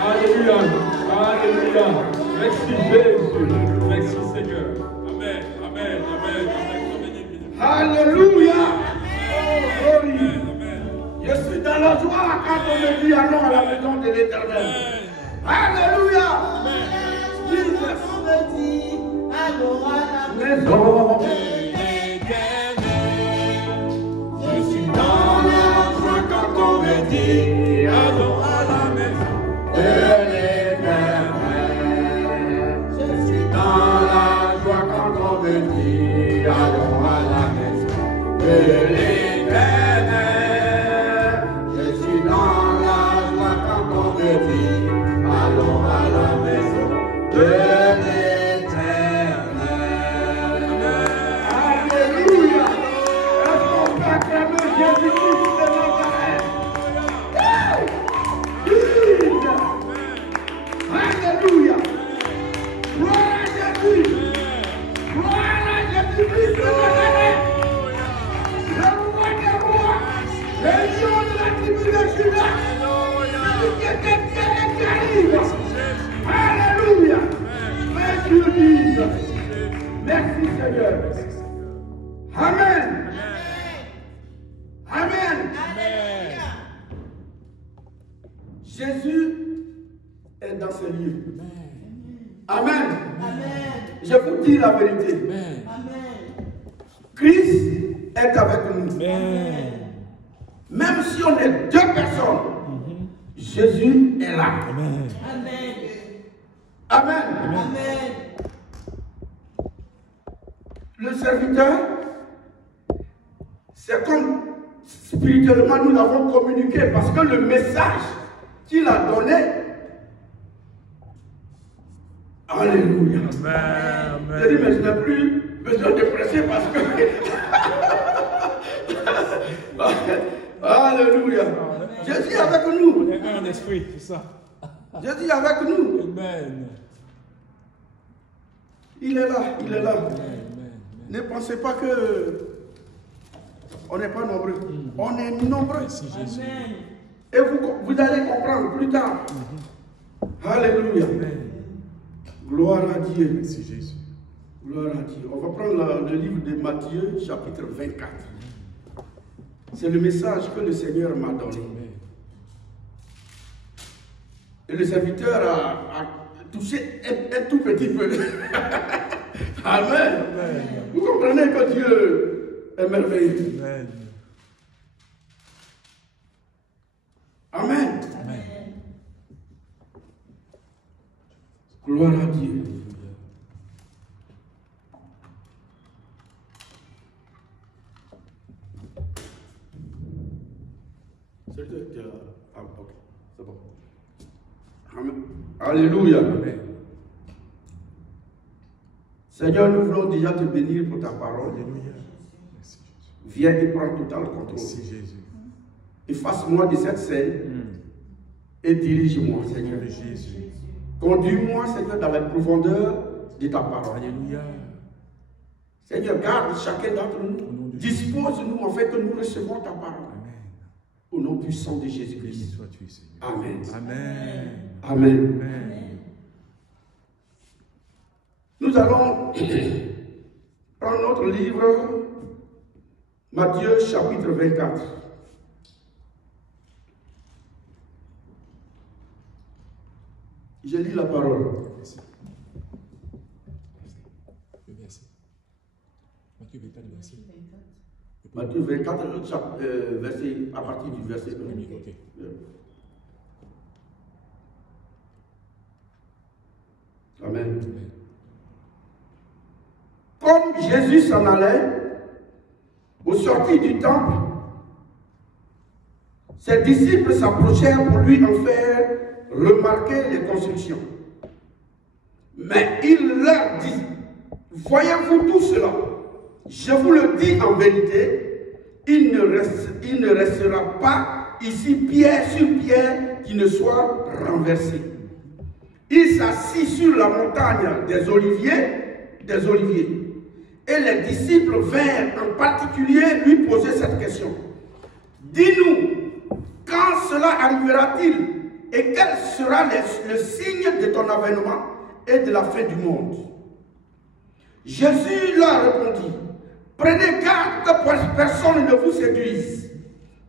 Alléluia. Alléluia. Merci Jésus. Merci Seigneur. Amen. Amen. Amen. Alléluia. Oh, glory. Je suis dans la joie quand on me dit allons à la maison de l'Éternel. Alléluia. Jesus. Allons à la maison de l'Éternel. Je suis dans la joie quand on me dit allons à la maison de l'Éternel. Je suis dans la joie quand on me dit allons à la maison de l'Éternel. Je suis dans la joie quand on me dit allons à la maison de l'Éternel. Alléluia. Est-ce qu'on peut acclamer Jésus-Christ de Nazareth? Alléluia. Gloire à Jésus. Gloire à Jésus-Christ de Nazareth. Le roi des rois. Le lion de la tribu de Juda. Celui qui était bien et qui arrive. Alléluia. Merci Jesus. Merci Seigneur. Amen. Amen. Jésus est dans ce lieu. Amen. Je vous dis la vérité. Christ est avec nous. Même si on est deux personnes, Jésus est là. Amen. Le serviteur, c'est comme spirituellement nous l'avons communiqué parce que le message qu'il a donné, alléluia. Je dis, mais je n'ai plus besoin de prêcher parce que alléluia. Jésus est avec nous. Un esprit, c'est ça. Jésus est avec nous. Amen. Il est là, il est là. Amen. Ne pensez pas que on n'est pas nombreux. On est nombreux. Merci Jésus. Et vous allez comprendre plus tard. Alléluia. Gloire à Dieu. Merci Jésus. Gloire à Dieu. On va prendre le livre de Matthieu, chapitre 24. C'est le message que le Seigneur m'a donné. Et le serviteur a touché un tout petit peu. Amen. Vous comprenez que Dieu est merveilleux. Amen. Gloire à Dieu. C'est bon. Amen. Alléluia. Amen. Seigneur, nous voulons déjà te bénir pour ta parole. Alléluia. Merci Jésus. Viens et prends total contrôle. Merci Jésus. Efface-moi de cette scène et dirige-moi, Seigneur. Jésus. Conduis-moi, Seigneur, dans la profondeur de ta parole. Alléluia. Seigneur, garde chacun d'entre nous. Dispose-nous en fait que nous recevons ta parole. Amen. Au nom puissant de Jésus-Christ. Sois-tu, Seigneur. Amen. Amen. Amen. Amen. Nous allons prendre notre livre, Matthieu chapitre 24. Je lis la parole. Merci. Le verset. Matthieu 24, verset. Matthieu 24, verset, à partir du verset 1. Ok. Amen. Comme Jésus s'en allait, au sortir du temple, ses disciples s'approchèrent pour lui en faire remarquer les constructions. Mais il leur dit, voyez-vous tout cela? Je vous le dis en vérité, il ne restera pas ici pierre sur pierre qui ne soit renversée. Il s'assit sur la montagne des oliviers, et les disciples vinrent en particulier lui poser cette question. Dis-nous, quand cela arrivera-t-il Et quel sera le signe de ton avènement et de la fin du monde? Jésus leur répondit, prenez garde que personne ne vous séduise,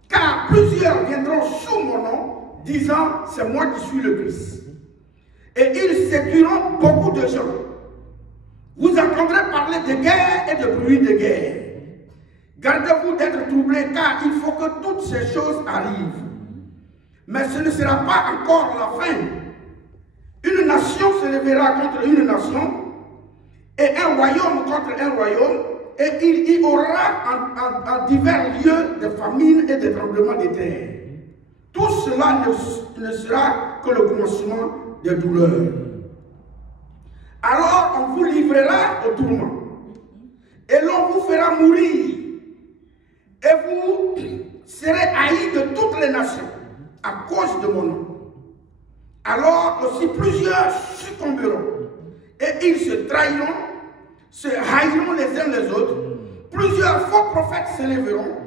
car plusieurs viendront sous mon nom, disant, c'est moi qui suis le Christ. Et ils séduiront beaucoup de gens. Vous entendrez parler de guerre et de bruit de guerre. Gardez-vous d'être troublés, car il faut que toutes ces choses arrivent. Mais ce ne sera pas encore la fin. Une nation se lèvera contre une nation, et un royaume contre un royaume, et il y aura en divers lieux des famines et des tremblements de terre. Tout cela ne sera que le commencement des douleurs. Alors on vous livrera au tourment, et l'on vous fera mourir, et vous serez haïs de toutes les nations à cause de mon nom. Alors aussi plusieurs succomberont, et ils se trahiront, se haïront les uns les autres. Plusieurs faux prophètes s'élèveront,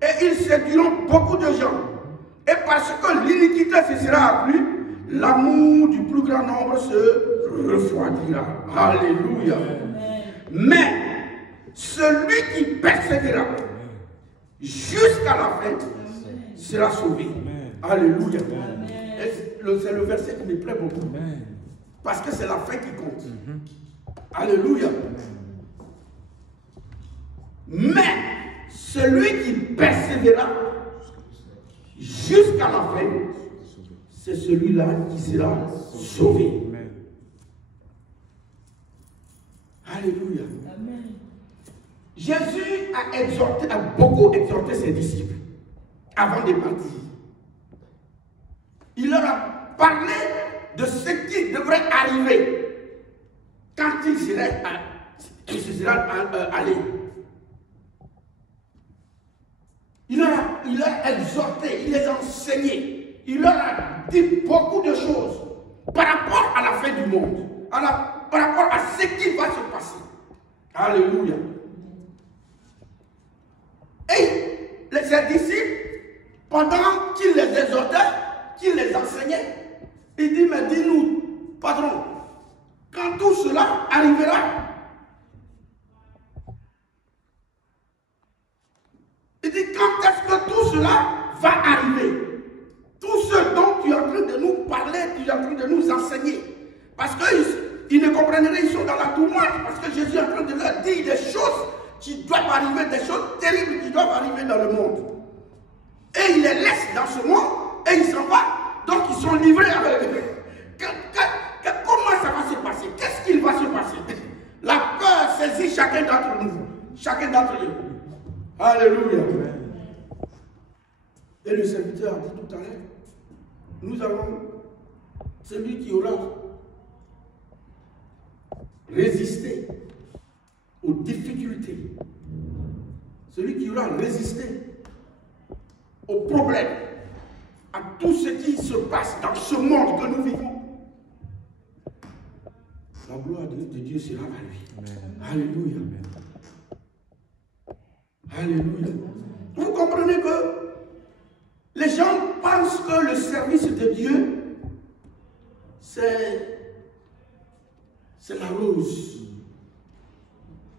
et ils séduiront beaucoup de gens. Et parce que l'iniquité se sera accrue, l'amour du plus grand nombre se refroidira. Alléluia. Mais celui qui persévérera jusqu'à la fin sera sauvé. Alléluia. C'est le verset qui me plaît beaucoup. Parce que c'est la fin qui compte. Alléluia. Mais celui qui persévérera jusqu'à la fin, c'est celui-là qui sera sauvé. Alléluia. Amen. Jésus a beaucoup exhorté ses disciples avant de partir. Il leur a parlé de ce qui devrait arriver quand il sera allé. Il leur a exhorté, il les a enseignés, il leur a dit beaucoup de choses par rapport à la fin du monde, par rapport à ce qui va se passer. Alléluia. Et ses disciples, pendant qu'il les exhortait, qu'il les enseignait, il dit, mais dis-nous, patron, quand tout cela arrivera, il dit, quand est-ce que tout cela va arriver? Tout ce dont tu es en train de nous parler, tu es en train de nous enseigner. Parce qu'ils ne comprennent rien, ils sont dans la tourmente, parce que Jésus est en train de leur dire des choses qui doivent arriver, des choses terribles qui doivent arriver dans le monde. Et il les laisse dans ce monde, et il s'en va. Donc ils sont livrés avec eux. Comment ça va se passer? Qu'est-ce qu'il va se passer? La peur saisit chacun d'entre nous, chacun d'entre eux. Alléluia. Et le serviteur a dit tout à l'heure, nous avons celui qui aura résisté aux difficultés, celui qui aura résisté aux problèmes, à tout ce qui se passe dans ce monde que nous vivons. La gloire de Dieu sera à lui. Amen. Alléluia. Alléluia. Vous comprenez que les gens pensent que le service de Dieu, c'est la rose.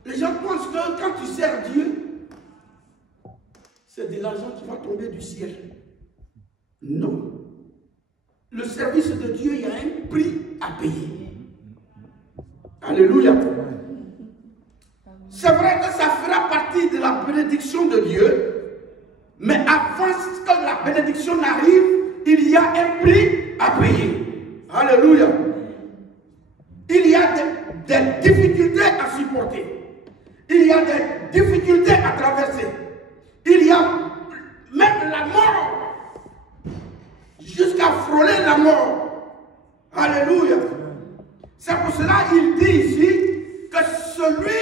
Les gens pensent que quand tu sers Dieu, c'est de l'argent qui va tomber du ciel. Non. Le service de Dieu, il y a un prix à payer. Alléluia. C'est vrai que ça fera partie de la bénédiction de Dieu, mais avant que la bénédiction n'arrive, il y a un prix à payer. Alléluia. Il y a des difficultés à supporter. Il y a des difficultés à traverser. Il y a même la mort, jusqu'à frôler la mort. Alléluia. C'est pour cela qu'il dit ici que celui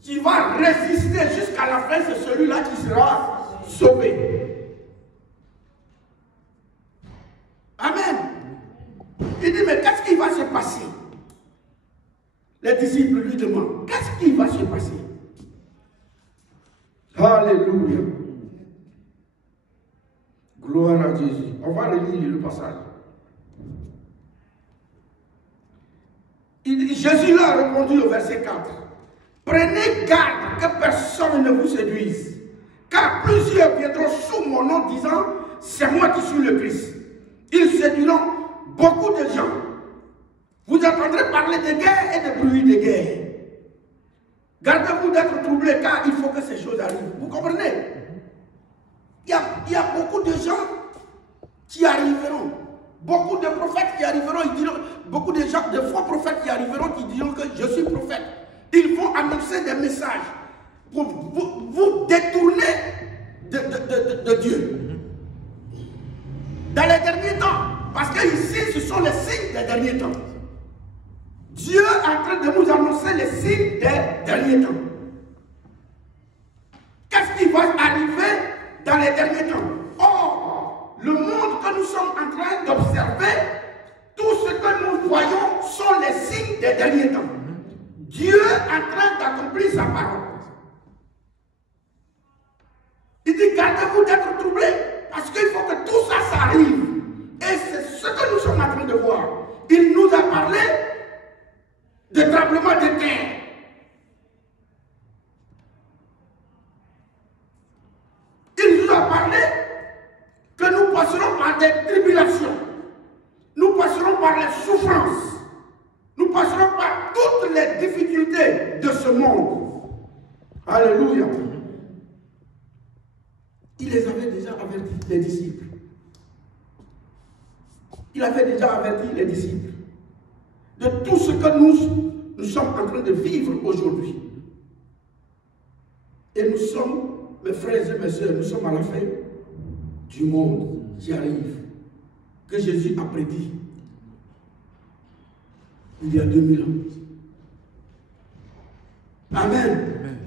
qui va résister jusqu'à la fin, c'est celui-là qui sera sauvé. Amen. Il dit, mais qu'est-ce qui va se passer? Les disciples lui demandent, qu'est-ce qui va se passer? Alléluia. Gloire Gloire à Jésus. On va relire le passage. Jésus leur a répondu au verset 4. Prenez garde que personne ne vous séduise, car plusieurs viendront sous mon nom disant, c'est moi qui suis le Christ. Ils séduiront beaucoup de gens. Vous entendrez parler de guerre et de bruit de guerre. Gardez-vous d'être troublés, car il faut que ces choses arrivent. Vous comprenez? Il y a beaucoup de gens qui arriveront. Beaucoup de prophètes qui arriveront, ils diront, beaucoup de gens, de faux prophètes qui arriveront, qui diront que je suis prophète. Ils vont annoncer des messages pour vous détourner de Dieu. Dans les derniers temps, parce que ici, ce sont les signes des derniers temps. Dieu est en train de nous annoncer les signes des derniers temps. Qu'est-ce qui va arriver dans les derniers temps? Or, le monde que nous sommes en train d'observer, tout ce que nous voyons sont les signes des derniers temps. Dieu est en train d'accomplir sa parole. Il dit, gardez-vous d'être troublés, parce qu'il faut que tout ça, ça arrive. Et c'est ce que nous sommes en train de voir. Il nous a parlé de tremblement de terre. Il nous a parlé que nous passerons par des tribulations. Nous passerons par les souffrances. Nous passerons par toutes les difficultés de ce monde. Alléluia. Il les avait déjà avertis, les disciples. Il avait déjà averti les disciples de tout ce que nous sommes en train de vivre aujourd'hui. Et nous sommes, mes frères et mes soeurs, nous sommes à la fin du monde qui arrive, que Jésus a prédit il y a 2000 ans. Amen.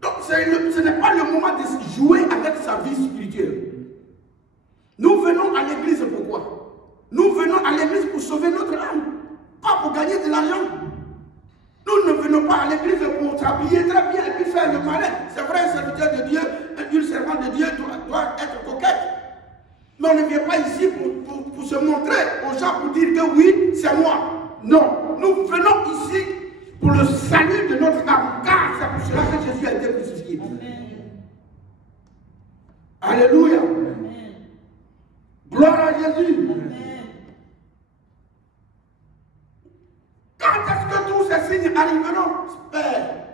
Donc ce n'est pas le moment de jouer avec sa vie spirituelle. Nous venons à l'église pourquoi? Nous venons à l'église pour sauver notre âme, pas pour gagner de l'argent. Nous ne venons pas à l'église pour s'habiller très bien et puis faire le malin. C'est vrai, un serviteur de Dieu, une servante de Dieu doit être coquette. Mais on ne vient pas ici pour se montrer aux gens, pour dire que oui, c'est moi. Non, nous venons ici pour le salut de notre âme, car c'est pour cela que Jésus a été crucifié. Alléluia. Gloire à Jésus. Quand est-ce que tous ces signes arriveront? Père,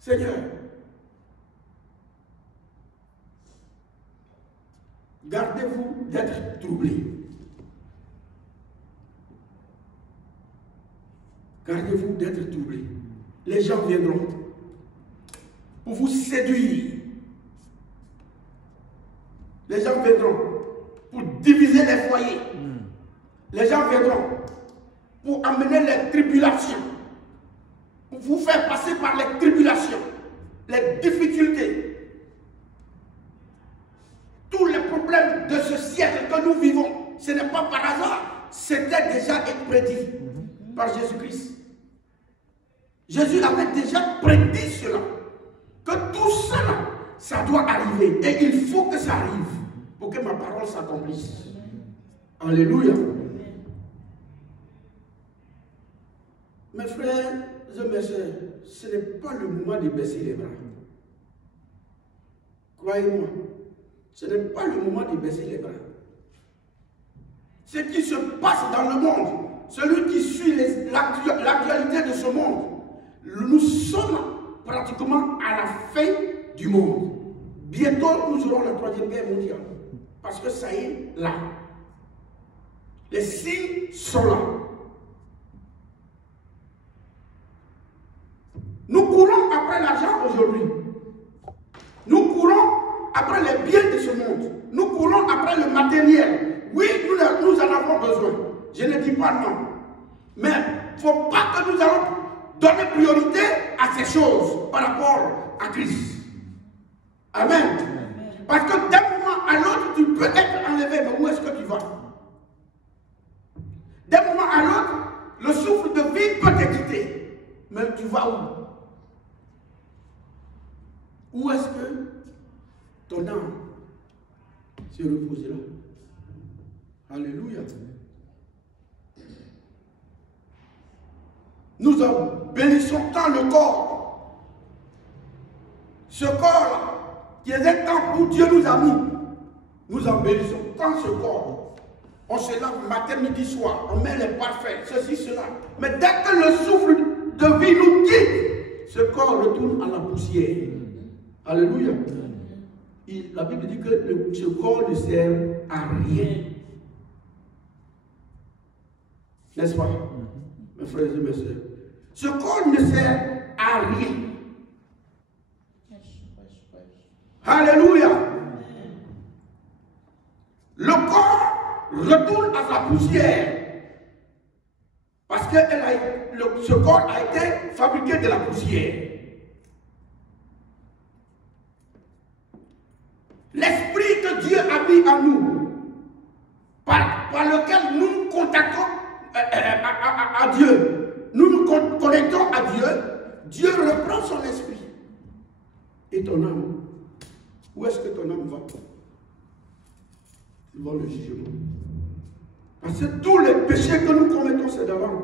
Seigneur, gardez-vous d'être troublés. Gardez-vous d'être troublés. Les gens viendront pour vous séduire. Les gens viendront pour diviser les foyers. Les gens viendront pour amener les tribulations, pour vous faire passer par les tribulations, les difficultés, tous les problèmes de ce siècle que nous vivons. Ce n'est pas par hasard, c'était déjà prédit par Jésus-Christ. Jésus avait déjà prédit cela, que tout cela, ça doit arriver. Et il faut que ça arrive pour que ma parole s'accomplisse. Alléluia. Mes frères et mes soeurs, ce n'est pas le moment de baisser les bras. Croyez-moi, ce n'est pas le moment de baisser les bras. Ce qui se passe dans le monde, celui qui suit l'actualité de ce monde, nous sommes pratiquement à la fin du monde. Bientôt, nous aurons la 3e guerre mondiale. Parce que ça y est là. Les signes sont là. Nous courons après l'argent aujourd'hui. Nous courons après les biens de ce monde. Nous courons après le matériel. Oui, nous en avons besoin. Je ne dis pas non. Mais il ne faut pas que nous allons donner priorité à ces choses par rapport à Christ. Amen. Parce que d'un moment à l'autre, tu peux être enlevé. Mais où est-ce que tu vas? D'un moment à l'autre, le souffle de vie peut te quitter. Mais tu vas où? Où est-ce que ton âme se reposera. Alléluia. Nous bénissons tant le corps. Ce corps-là, qui est un temple où Dieu nous a mis, nous en bénissons tant ce corps. On se lave matin, midi, soir, on met les parfaits, ceci, cela. Mais dès que le souffle de vie nous quitte, ce corps retourne à la poussière. Alléluia. La Bible dit que ce corps ne sert à rien. N'est-ce pas, mes frères et mes sœurs? Ce corps ne sert à rien. Alléluia. Le corps retourne à sa poussière. Parce que ce corps a été fabriqué de la poussière. L'esprit que Dieu a mis en nous, par lequel nous nous contactons à Dieu, nous nous connectons à Dieu, Dieu reprend son esprit. Et ton âme, où est-ce que ton âme va? Devant le jugement. Parce que tous les péchés que nous commettons, c'est devant.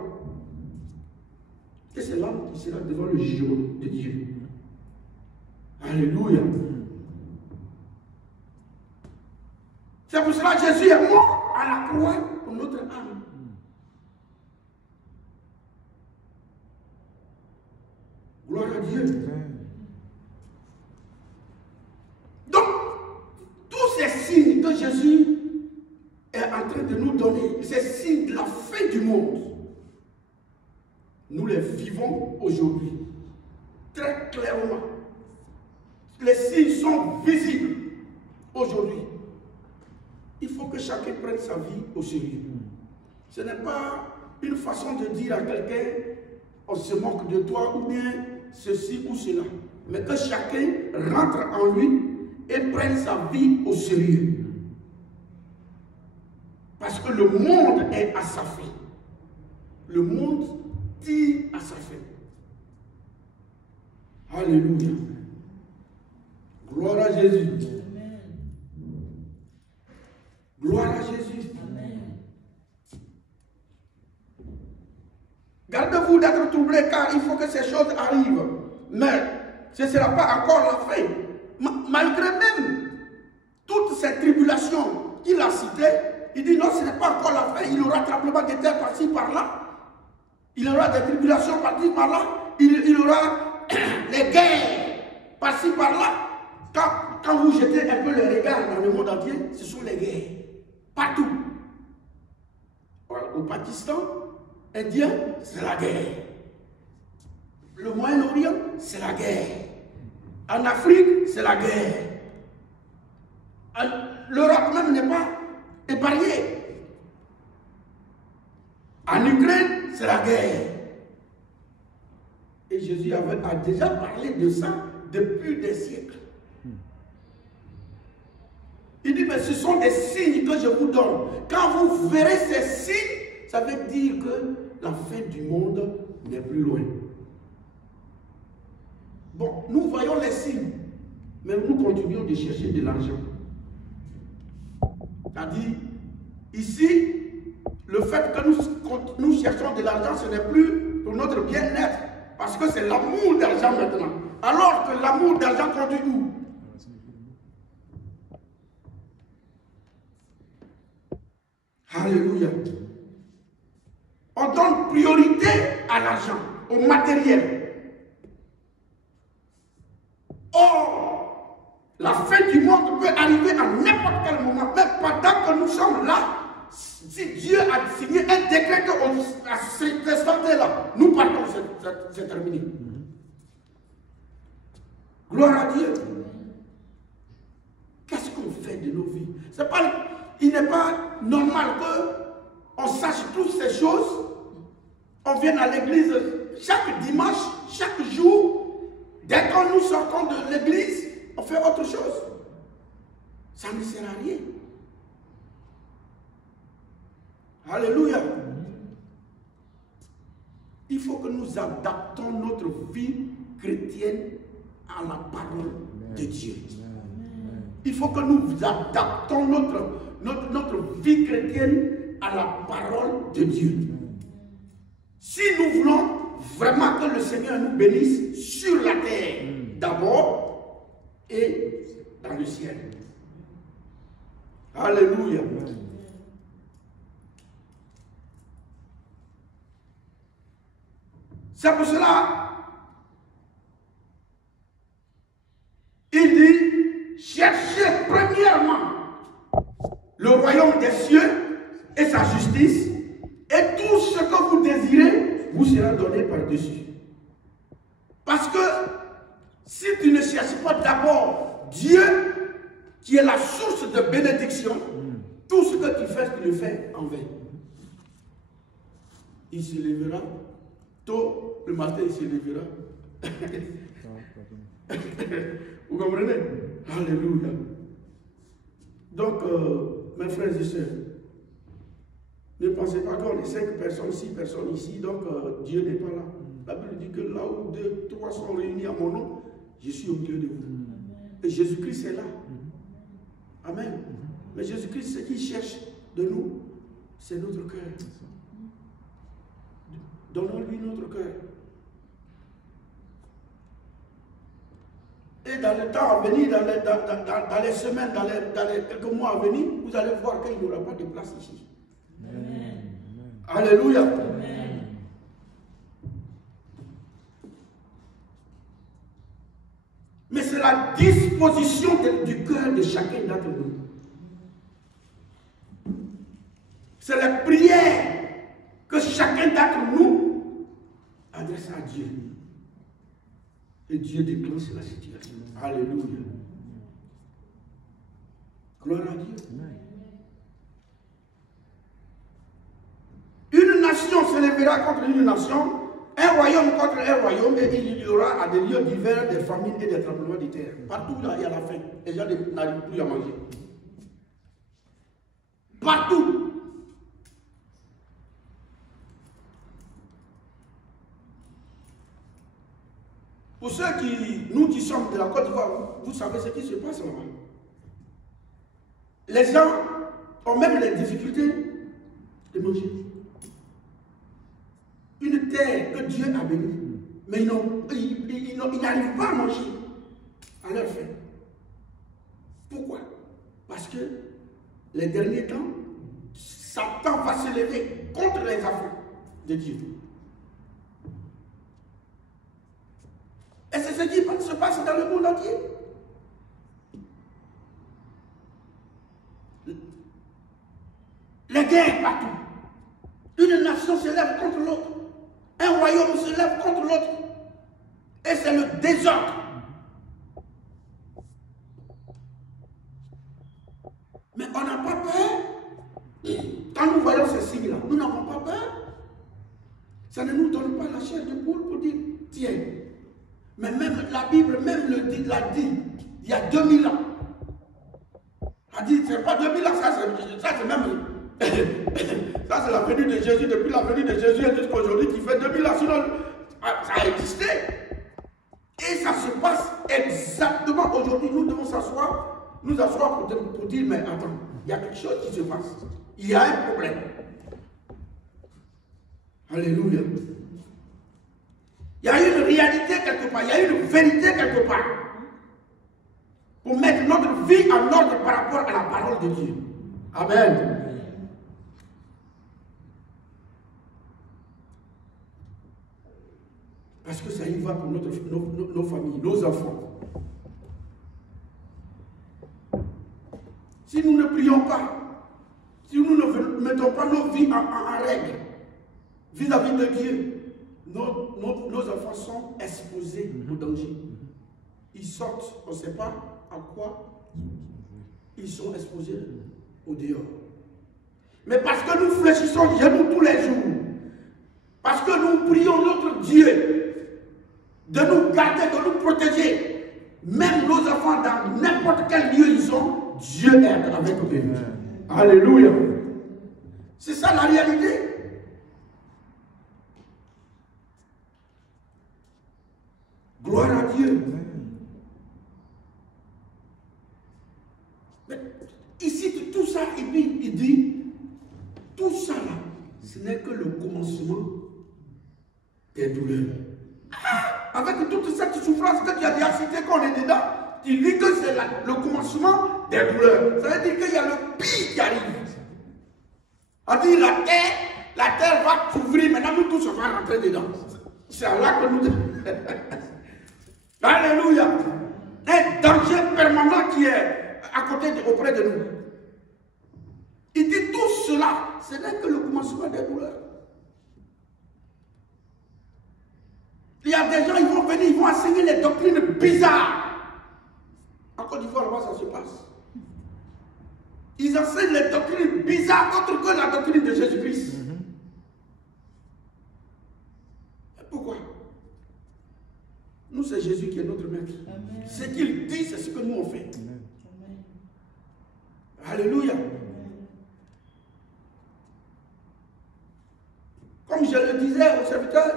Et c'est l'âme qui sera devant le jugement de Dieu. Alléluia. C'est pour cela que Jésus est mort à la croix pour notre âme. Gloire à Dieu. Donc, tous ces signes que Jésus est en train de nous donner, ces signes de la fin du monde, nous les vivons aujourd'hui, très clairement. Les signes sont visibles aujourd'hui. Il faut que chacun prenne sa vie au sérieux. Ce n'est pas une façon de dire à quelqu'un, on se moque de toi, ou bien ceci ou cela. Mais que chacun rentre en lui et prenne sa vie au sérieux. Parce que le monde est à sa fin. Le monde tire à sa fin. Alléluia. Gloire à Jésus. Amen. Gloire à Jésus. Amen. Gardez-vous d'être troublés car il faut que ces choses arrivent. Mais ce ne sera pas encore la fin. Malgré même toutes ces tribulations qu'il a citées, il dit non, ce n'est pas encore la fin. Il y aura tremblement de terre par-ci, par-là. Il y aura des tribulations par-ci, par-là. Il y aura les guerres par-ci, par-là. Quand vous jetez un peu les regards dans le monde entier, ce sont les guerres. Partout. Au Pakistan, Indien, c'est la guerre. Le Moyen-Orient, c'est la guerre. En Afrique, c'est la guerre. L'Europe même n'est pas épargnée. En Ukraine, c'est la guerre. Et Jésus a déjà parlé de ça depuis des siècles. Il dit, mais ce sont des signes que je vous donne. Quand vous verrez ces signes, ça veut dire que la fin du monde n'est plus loin. Bon, nous voyons les signes, mais nous continuons de chercher de l'argent. C'est-à-dire, ici, le fait que nous cherchons de l'argent, ce n'est plus pour notre bien-être, parce que c'est l'amour d'argent maintenant. Alors que l'amour d'argent conduit où? Alléluia. On donne priorité à l'argent, au matériel. Or, la fin du monde peut arriver à n'importe quel moment, même pendant que nous sommes là. Si Dieu a signé un décret à cet instant-là, nous partons, c'est terminé. Gloire à Dieu. Qu'est-ce qu'on fait de nos vies? Il n'est pas normal qu'on sache toutes ces choses. On vient à l'église chaque dimanche, chaque jour. Dès que nous sortons de l'église, on fait autre chose. Ça ne sert à rien. Alléluia. Il faut que nous adaptons notre vie chrétienne à la parole de Dieu. Il faut que nous adaptons notre vie chrétienne à la parole de Dieu. Si nous voulons vraiment que le Seigneur nous bénisse sur la terre, d'abord, et dans le ciel. Alléluia. C'est pour cela, il dit, cherchez premièrement le royaume des cieux et sa justice, et tout ce que vous désirez vous sera donné par-dessus. Parce que si tu ne cherches pas d'abord Dieu, qui est la source de bénédiction, tout ce que tu fais, tu le fais en vain. Il se lèvera tôt, le matin il se lèvera. Vous comprenez? Alléluia. Donc, mes frères et sœurs, ne pensez pas qu'on est 5 personnes, 6 personnes ici, donc Dieu n'est pas là. La Bible dit que là où 2, 3 sont réunis à mon nom, je suis au milieu de vous. Et Jésus-Christ est là. Amen. Mais Jésus-Christ, ce qu'il cherche de nous, c'est notre cœur. Donnons-lui notre cœur. Et dans le temps à venir, dans les semaines, dans les quelques mois à venir, vous allez voir qu'il n'y aura pas de place ici. Amen. Alléluia. Amen. Mais c'est la disposition du cœur de chacun d'entre nous. C'est la prière que chacun d'entre nous adresse à Dieu. Et Dieu déclenche la situation. Alléluia. Gloire à Dieu. Une nation se lèvera contre une nation, un royaume contre un royaume, et il y aura à des lieux divers des famines et des tremblements de terre. Partout là, il y a la faim. Les gens n'arrivent plus à manger. Partout. Pour ceux nous qui sommes de la Côte d'Ivoire, vous savez ce qui se passe là-bas. Les gens ont même les difficultés de manger. Une terre que Dieu a bénie, mais ils n'arrivent pas à manger à leur faim. Pourquoi? Parce que les derniers temps, Satan va se lever contre les enfants de Dieu. Et c'est ce qui se passe dans le monde entier. Les guerres partout. Une nation se lève contre l'autre. Un royaume se lève contre l'autre. Et c'est le désordre. Mais on n'a pas peur. Quand nous voyons ces signes-là, nous n'avons pas peur. Ça ne nous donne pas la chair de poule pour dire, tiens. Mais même la Bible l'a dit, il y a 2000 ans. Elle dit, c'est pas 2000 ans, ça c'est même... ça c'est la venue de Jésus, depuis la venue de Jésus jusqu'à aujourd'hui, qui fait 2000 ans, sinon ça a existé. Et ça se passe exactement aujourd'hui. Nous devons nous asseoir pour dire, mais attends, il y a quelque chose qui se passe. Il y a un problème. Alléluia. Il y a une réalité quelque part, il y a une vérité quelque part. Pour mettre notre vie en ordre par rapport à la parole de Dieu. Amen. Parce que ça y va pour nos familles, nos enfants. Si nous ne prions pas, si nous ne mettons pas nos vies en règle vis-à-vis de Dieu, nos enfants sont exposés au danger. Ils sortent, on ne sait pas à quoi ils sont exposés au dehors. Mais parce que nous fléchissons genoux tous les jours, parce que nous prions notre Dieu de nous garder, de nous protéger, même nos enfants dans n'importe quel lieu ils sont, Dieu est avec eux. Alléluia. C'est ça la réalité. Gloire à Dieu. Tout ça là, ce n'est que le commencement des douleurs. Avec toute cette souffrance que tu as déjà citée qu'on est dedans, tu dis que c'est le commencement des douleurs. Ça veut dire qu'il y a le pire qui arrive. On dit la terre va s'ouvrir, maintenant nous tous on va rentrer dedans. C'est là que nous... Alléluia. Un danger permanent qui est à côté, auprès de nous. Il dit tout cela, ce n'est que le commencement des douleurs. Il y a des gens, ils vont venir, ils vont enseigner les doctrines bizarres. En Côte d'Ivoire, là-bas, ça se passe. Ils enseignent les doctrines bizarres, autres que la doctrine de Jésus-Christ. Pourquoi? Nous, c'est Jésus qui est notre maître. Amen. Ce qu'il dit, c'est ce que nous on fait. Amen. Alléluia. Amen. Comme je le disais au serviteur,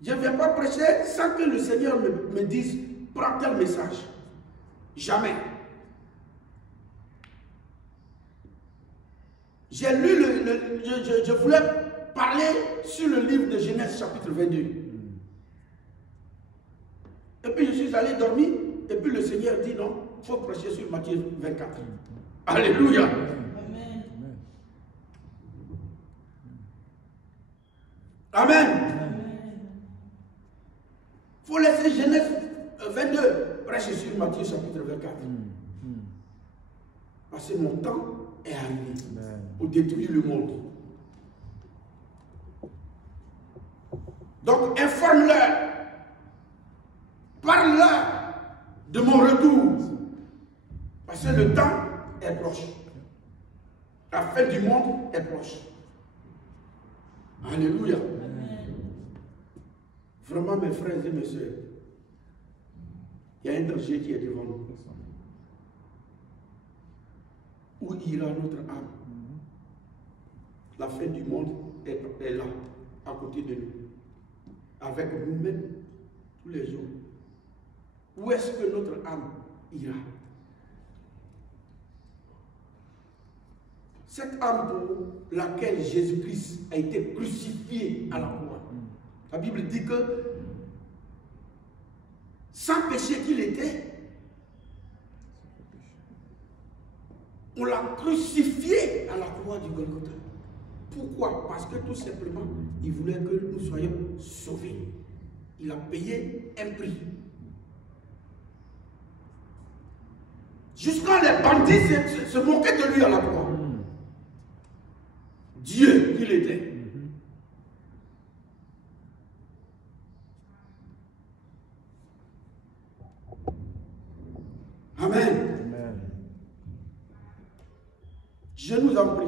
je ne viens pas prêcher sans que le Seigneur me dise, prends tel message. Jamais. J'ai lu, je voulais parler sur le livre de Genèse chapitre 22. Et puis je suis allé dormir, et puis le Seigneur dit non, il faut prêcher sur Matthieu 24. Alléluia. Amen. Amen. Il faut laisser Genèse 22 prêcher sur Matthieu chapitre 24. Parce que mon temps est arrivé pour détruire le monde. Donc informe-leur. Parle-leur de mon retour. Parce que le temps est proche. La fin du monde est proche. Alléluia. Amen. Vraiment, mes frères et mes soeurs, il y a un danger qui est devant nous. Où ira notre âme? La fin du monde est là, à côté de nous. Avec nous-mêmes, tous les jours. Où est-ce que notre âme ira? Cette âme pour laquelle Jésus-Christ a été crucifié à la croix. La Bible dit que sans péché qu'il était, on l'a crucifié à la croix du Golgotha. Pourquoi? Parce que tout simplement, il voulait que nous soyons sauvés. Il a payé un prix. Jusqu'à les bandits se moquaient de lui à la croix. Dieu qu'il était. Amen. Amen. Je nous en prie,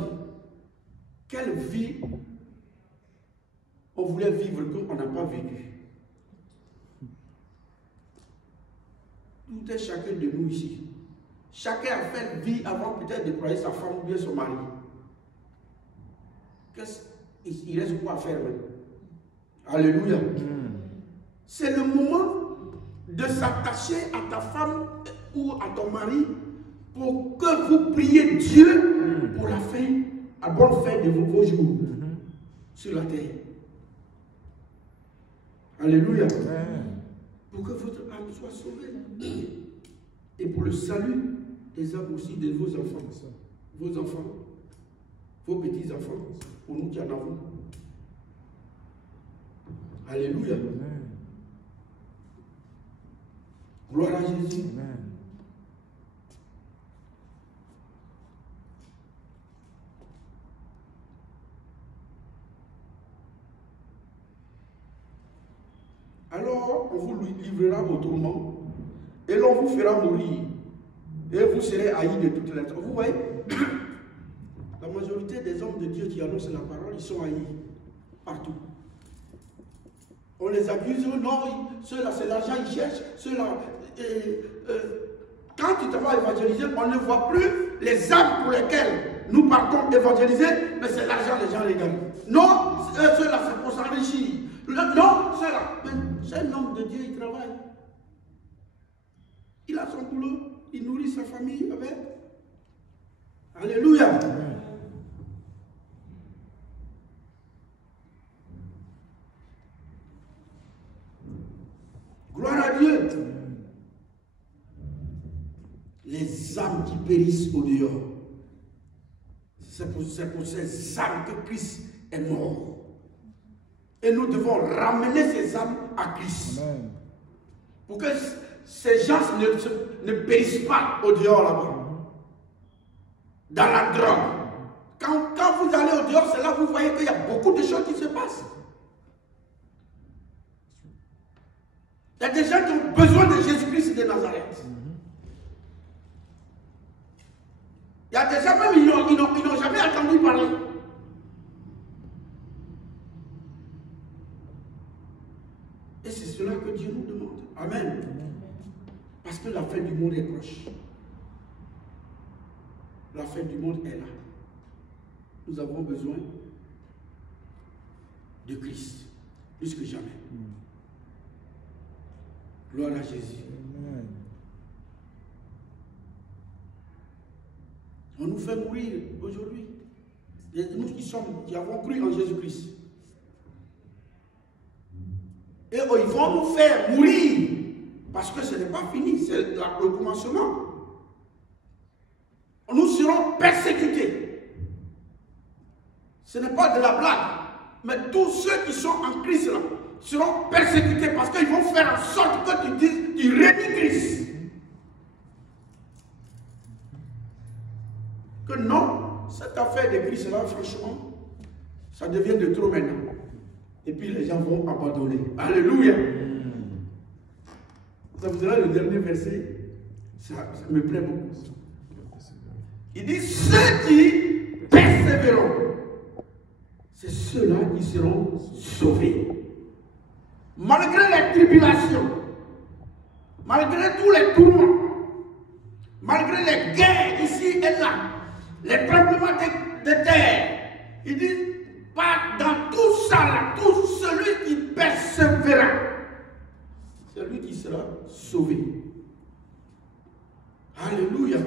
quelle vie on voulait vivre qu'on n'a pas vécu? Tout est chacun de nous ici. Chacun a fait vie avant peut-être de croiser sa femme ou bien son mari. Il reste quoi à faire maintenant? Alléluia. C'est le moment de s'attacher à ta femme ou à ton mari pour que vous priez Dieu pour la fin, la bonne fin de vos jours sur la terre. Alléluia. Pour que votre âme soit sauvée. Et pour le salut des âmes aussi de vos enfants. Vos enfants, vos petits-enfants, pour nous qui en avons. Alléluia. Amen. Gloire à Jésus. Amen. Alors, on vous livrera au tourment, et l'on vous fera mourir, et vous serez haïs de toutes les autres. Vous voyez, la majorité des hommes de Dieu qui annoncent la parole, ils sont haïs partout. On les accuse, non, ceux-là, c'est l'argent qu'ils cherchent, ceux-là. Quand tu te vas évangéliser, on ne voit plus les âmes pour lesquelles nous partons évangéliser, mais c'est l'argent les gens les gagnent. Non, ceux-là, c'est pour s'enrichir. Non, ceux-là, c'est un homme de Dieu, il travaille. Il a son boulot, il nourrit sa famille avec. Alléluia. périssent au dehors. C'est pour ces âmes que Christ est mort. Et nous devons ramener ces âmes à Christ. Amen. Pour que ces gens ne périssent pas au dehors là-bas. Dans la drogue. Quand vous allez au dehors, c'est là que vous voyez qu'il y a beaucoup de choses qui se passent. Il y a des gens qui ont besoin de Jésus-Christ de Nazareth. Il y a des gens même, ils n'ont jamais entendu parler. Et c'est cela que Dieu nous demande. Amen. Parce que la fin du monde est proche. La fin du monde est là. Nous avons besoin de Christ, plus que jamais. Gloire à Jésus. Amen. On nous fait mourir aujourd'hui. Nous qui avons cru en Jésus-Christ. Et ils vont nous faire mourir. Parce que ce n'est pas fini, c'est le commencement. Nous serons persécutés. Ce n'est pas de la blague. Mais tous ceux qui sont en Christ là seront persécutés parce qu'ils vont faire en sorte que tu renies Christ. Que non, cette affaire de Christ là, franchement, ça devient de trop maintenant. Et puis les gens vont abandonner. Alléluia. Ça vous dira le dernier verset, ça me plaît beaucoup. Il dit, ceux qui persévéreront, c'est ceux-là qui seront sauvés. Malgré les tribulations, malgré tous les tourments, malgré les guerres ici et là, les tremblements de terre, il dit, pas dans tout ça là, tout celui qui persévérera, c'est lui qui sera sauvé. Alléluia.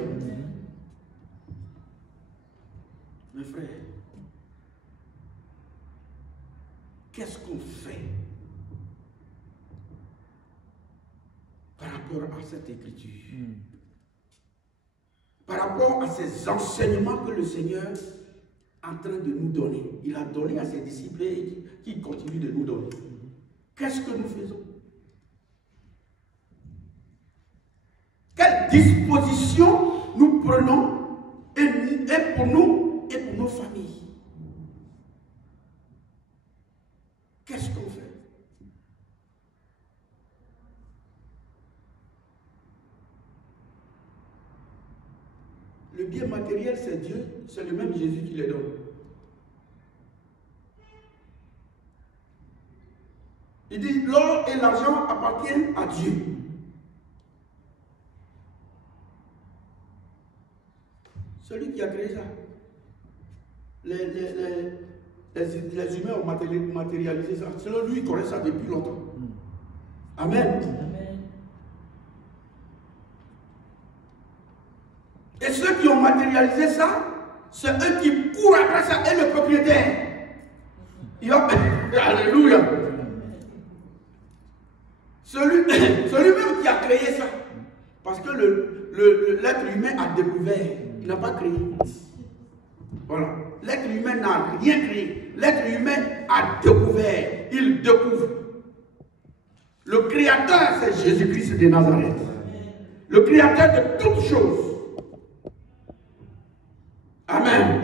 Mes frères, qu'est-ce qu'on fait par rapport à cette écriture? Par rapport à ces enseignements que le Seigneur est en train de nous donner. Il a donné à ses disciples et qui continue de nous donner. Qu'est-ce que nous faisons? Quelle disposition nous prenons et pour nous et pour nos familles? Qu'est-ce qu'on fait? Le bien matériel, c'est Dieu, c'est le même Jésus qui les donne. Il dit, l'or et l'argent appartiennent à Dieu. Celui qui a créé ça. Les humains ont matérialisé ça. Selon lui, il connaît ça depuis longtemps. Amen. Et ceux qui ont matérialisé ça, c'est eux qui courent après ça et le propriétaire. Alléluia. Celui-même qui a créé ça. Parce que l'être humain a découvert. Il n'a pas créé. Voilà. L'être humain n'a rien créé. L'être humain a découvert. Il découvre. Le créateur, c'est Jésus-Christ de Nazareth. Le créateur de toutes choses. Amen.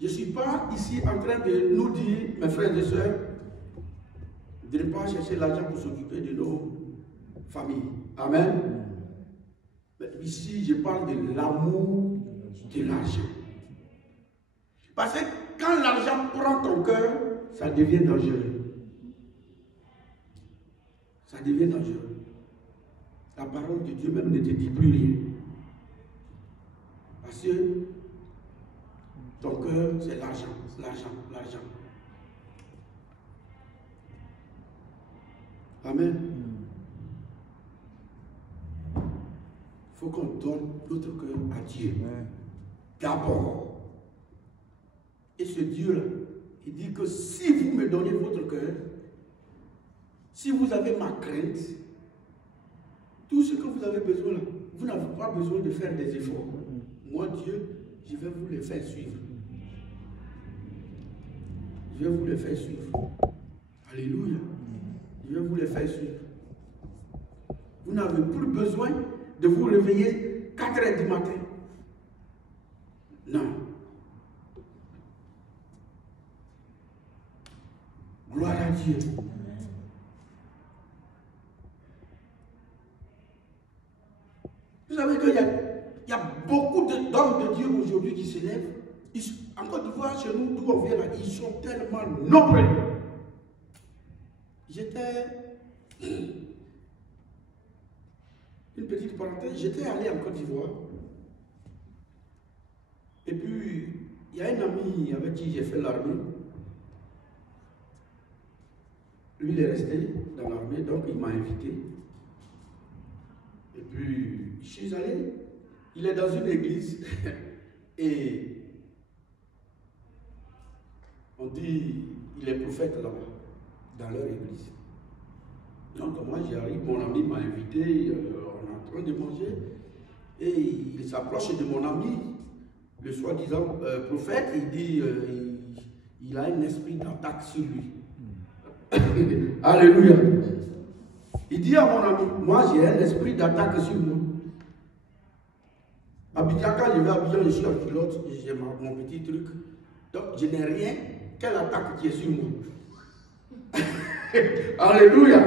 Je ne suis pas ici en train de nous dire, mes frères et sœurs, de ne pas chercher l'argent pour s'occuper de nos familles. Amen. Mais ici, je parle de l'amour de l'argent. Parce que quand l'argent prend ton cœur, ça devient dangereux. Ça devient dangereux. La parole de Dieu même ne te dit plus rien. Parce que ton cœur, c'est l'argent, l'argent, l'argent. Amen. Il faut qu'on donne notre cœur à Dieu. D'abord. Et ce Dieu-là, il dit que si vous me donnez votre cœur, si vous avez ma crainte, Tout ce que vous avez besoin là, vous n'avez pas besoin de faire des efforts. Moi, Dieu, je vais vous les faire suivre. Je vais vous les faire suivre. Alléluia. Je vais vous les faire suivre. Vous n'avez plus besoin de vous réveiller 4 heures du matin. Non. Gloire à Dieu. Vous savez qu'il y a beaucoup d'hommes de Dieu aujourd'hui qui se lèvent. En Côte d'Ivoire, chez nous, d'où on vient là, ils sont tellement nombreux. J'étais... Une petite parenthèse, j'étais allé en Côte d'Ivoire. Et puis, il y a un ami avec qui j'ai fait l'armée. Lui, il est resté dans l'armée, donc il m'a invité. Et puis, je suis allé. Il est dans une église. Et on dit, il est prophète là-bas, dans leur église. Donc, moi, j'arrive, mon ami m'a invité, on est en train de manger. Et il s'approche de mon ami, le soi-disant prophète, il dit, il a un esprit d'attaque sur lui. Alléluia. Il dit à mon ami, moi j'ai un esprit d'attaque sur moi. Abidjan, quand je vais à Abidjan, je suis en culotte, j'ai mon petit truc. Donc je n'ai rien, quelle attaque qui est sur moi. Alléluia.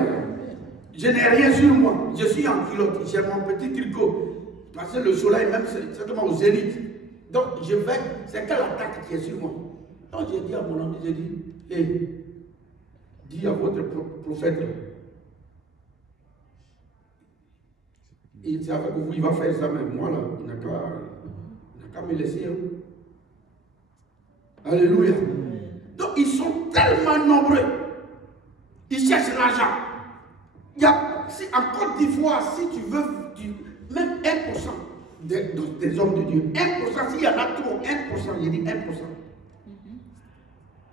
Je n'ai rien sur moi, je suis en culotte, j'ai mon petit tricot. Parce que le soleil, même certainement au zénith. Donc je vais, c'est quelle attaque qui est sur moi. Donc j'ai dit à mon ami, j'ai dit, hé, dis à votre prophète, c'est avec vous, il va faire ça même. Moi là, il n'a qu'à me laisser. Hein. Alléluia. Donc ils sont tellement nombreux. Ils cherchent l'argent. En Côte d'Ivoire, si tu veux, même 1% des hommes de Dieu, 1%, s'il y en a trop, 1%, j'ai dit 1%.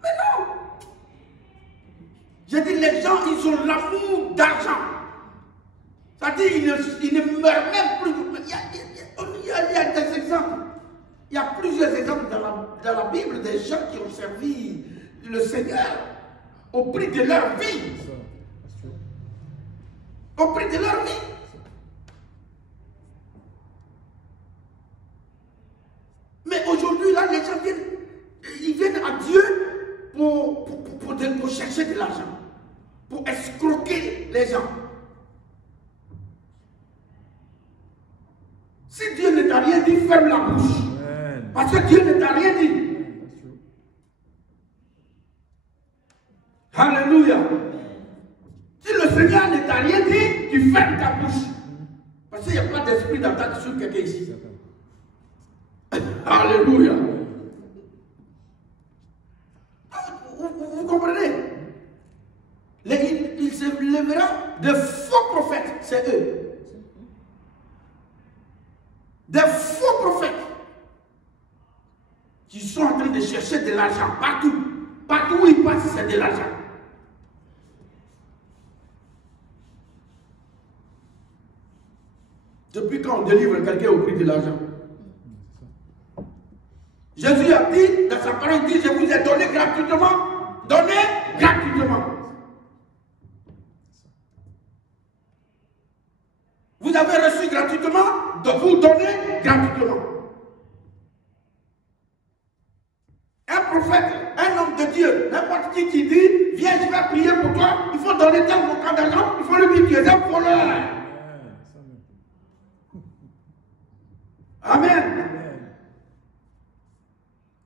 Mais non! J'ai dit, les gens, ils ont l'amour d'argent. C'est-à-dire, ils ne meurent même plus. Il y a des exemples. Il y a plusieurs exemples dans la Bible des gens qui ont servi le Seigneur au prix de leur vie. Au prix de leur vie. Mais aujourd'hui, là, les gens viennent à Dieu pour chercher de l'argent, pour escroquer les gens. Si Dieu ne t'a rien dit, ferme la bouche. Amen. Parce que Dieu ne t'a rien dit. Alléluia. Si le Seigneur ne t'a rien dit, tu fermes ta bouche. Parce qu'il n'y a pas d'esprit d'attaque sur quelqu'un ici. Alléluia. Vous comprenez? Il se lèvera de faux prophètes, c'est eux. Des faux prophètes qui sont en train de chercher de l'argent partout. Partout où ils passent, c'est de l'argent. Depuis quand on délivre quelqu'un au prix de l'argent? Jésus a dit, dans sa parole, il dit, je vous ai donné gratuitement. Donné gratuitement. Vous avez reçu gratuitement, de vous donner gratuitement. Un prophète, un homme de Dieu, n'importe qui dit, viens, je vais prier pour toi, il faut donner tel montant d'argent, il faut lui dire, tu es un voleur. Amen.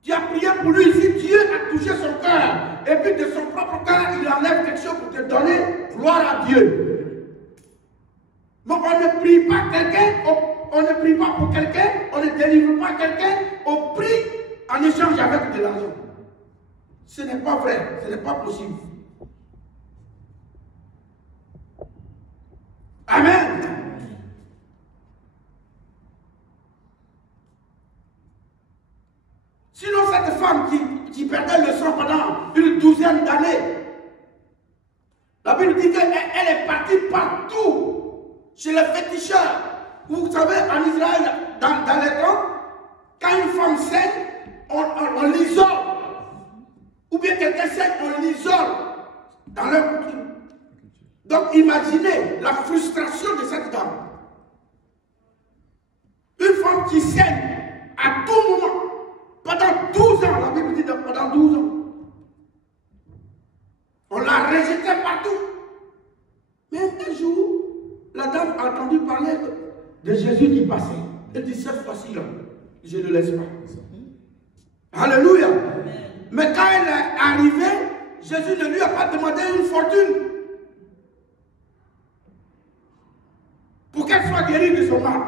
Tu as prié pour lui ici, Dieu a touché son cœur. Et puis de son propre cœur, il enlève quelque chose pour te donner gloire à Dieu. Mais on ne prie pas quelqu'un, on ne prie pas pour quelqu'un, on ne délivre pas quelqu'un au prix en échange avec de l'argent. Ce n'est pas vrai, ce n'est pas possible. Amen. Sinon, cette femme qui perdait le sang pendant une 12aine d'années, la Bible dit qu'elle est partie partout chez les féticheurs. Vous savez, en Israël, dans les temps, quand une femme saigne, on l'isole. Ou bien quelqu'un saigne, on l'isole dans leur coutume. Donc imaginez la frustration de cette dame. Une femme qui saigne à tout moment, pendant 12 ans, la Bible dit pendant 12 ans. On l'a rejetée partout. Mais un jour, la dame a entendu parler de Jésus qui passait. Elle dit, cette fois-ci, je ne laisse pas. Alléluia. Mais quand elle est arrivée, Jésus ne lui a pas demandé une fortune pour qu'elle soit guérie de son mal.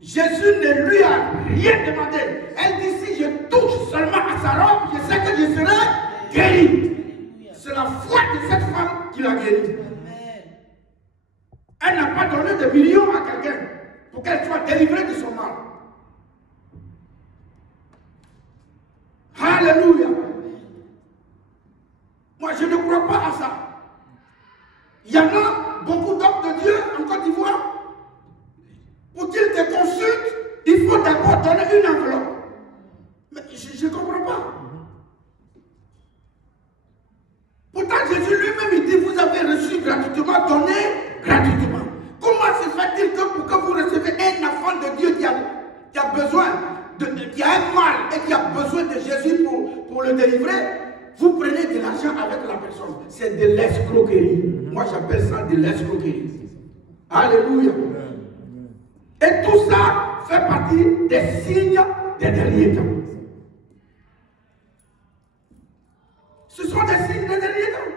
Jésus ne lui a rien demandé. Elle dit, si je touche seulement à sa robe, je sais que je serai guérie. C'est la foi de cette femme qui l'a guérie. Elle n'a pas donné de millions à quelqu'un pour qu'elle soit délivrée de son mal. Alléluia. Moi, je ne crois pas à ça. Il y en a beaucoup d'hommes de Dieu en Côte d'Ivoire. Pour qu'ils te consultent, il faut d'abord donner une enveloppe. Mais je ne comprends pas. Pourtant, Jésus lui-même, il dit, vous avez reçu gratuitement, donnez gratuitement. Comment se fait-il que pour que vous recevez un enfant de Dieu qui a besoin, qui a un mal et qui a besoin de Jésus pour le délivrer, vous prenez de l'argent avec la personne? C'est de l'escroquerie. Moi, j'appelle ça de l'escroquerie. Alléluia. Et tout ça fait partie des signes des derniers temps. Ce sont des signes des derniers temps.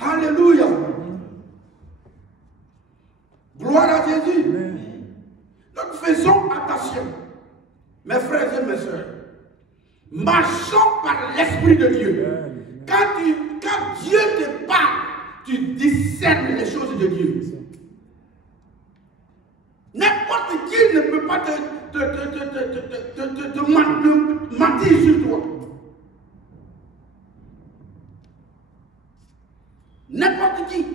Alléluia. Gloire à Jésus. Donc faisons attention, mes frères et mes soeurs. Marchons par l'Esprit de Dieu. Quand Dieu te parle, tu discernes les choses de Dieu. N'importe qui ne peut pas te mentir sur toi. N'importe qui.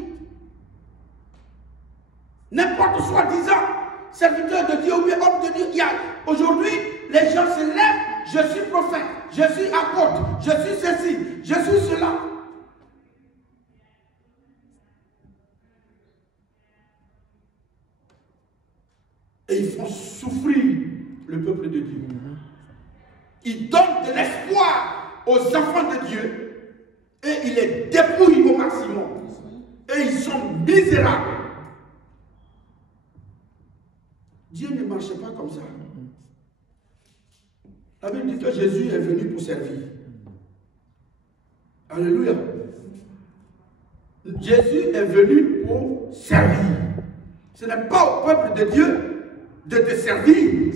N'importe soi-disant serviteur de Dieu ou bien homme de Dieu. Aujourd'hui, les gens se lèvent, je suis prophète, je suis apôtre, je suis ceci, je suis cela. Et ils font souffrir le peuple de Dieu. Ils donnent de l'espoir aux enfants de Dieu et ils les dépouillent au maximum. Et ils sont misérables. Dieu ne marche pas comme ça. La Bible dit que Jésus est venu pour servir. Alléluia. Jésus est venu pour servir. Ce n'est pas au peuple de Dieu de te servir.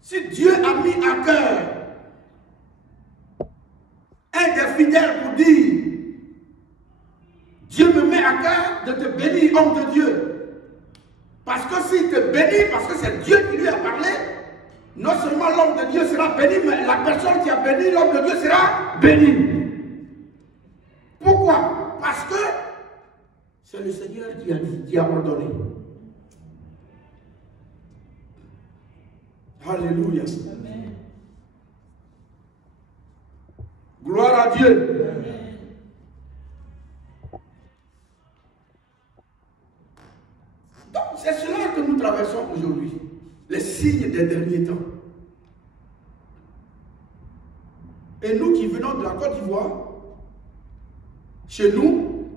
Si Dieu a mis à cœur un des fidèles pour dire, Dieu me met à cœur de te bénir, homme de Dieu. Parce que s'il te bénit, parce que c'est Dieu qui lui a parlé, non seulement l'homme de Dieu sera béni, mais la personne qui a béni l'homme de Dieu sera béni. Pourquoi? Parce que c'est le Seigneur qui a dit, qui a ordonné. Alléluia. Amen. Gloire à Dieu. Amen. Donc, c'est cela que nous traversons aujourd'hui. Les signes des derniers temps. Et nous qui venons de la Côte d'Ivoire, chez nous,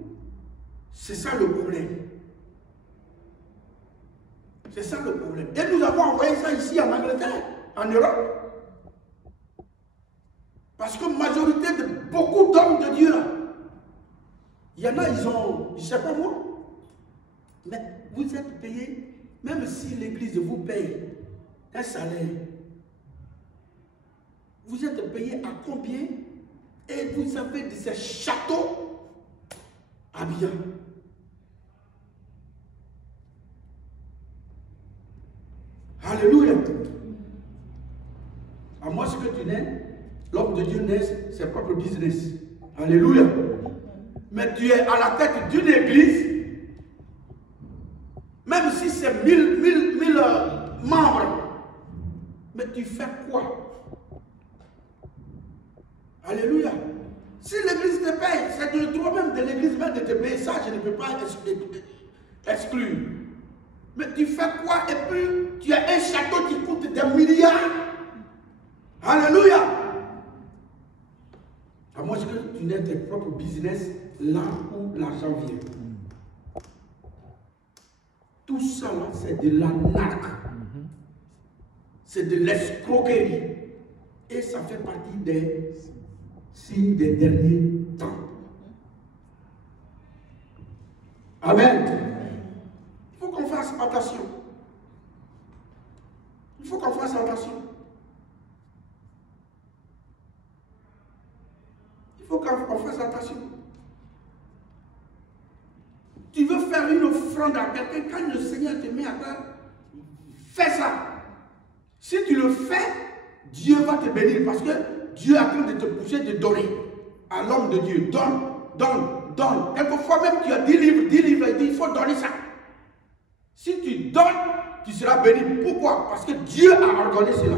c'est ça le problème. C'est ça le problème. Et nous avons envoyé ça ici en Angleterre, en Europe. Parce que majorité de beaucoup d'hommes de Dieu, il y en a, ils ont, je ne sais pas moi, mais vous êtes payés, même si l'église vous paye un salaire, vous êtes payés à combien? Et vous avez de ces châteaux à bien. Alléluia. À moins ce que tu nais, l'homme de Dieu naît ses propres business. Alléluia. Mais tu es à la tête d'une église, même si c'est 1000 membres, mais tu fais quoi? Alléluia. Si l'église te paye, c'est de toi-même de l'église même de te payer. Ça, je ne peux pas exclure. Mais tu fais quoi? Et puis, tu as un château qui coûte des milliards. Alléluia. À moins que tu n'aies tes propres business là où l'argent vient. Tout ça là, c'est de l'arnaque. C'est de l'escroquerie. Et ça fait partie des signes des derniers temps. Amen. Il faut qu'on fasse attention. Il faut qu'on fasse attention. Il faut qu'on fasse attention. Tu veux faire une offrande à quelqu'un, quand le Seigneur te met à terre, fais ça. Si tu le fais, Dieu va te bénir parce que Dieu est en train de te pousser de donner à l'homme de Dieu. Donne, donne, donne. Quelquefois même tu as 10 livres, il dit il faut donner ça. Si tu donnes, tu seras béni. Pourquoi? Parce que Dieu a ordonné cela.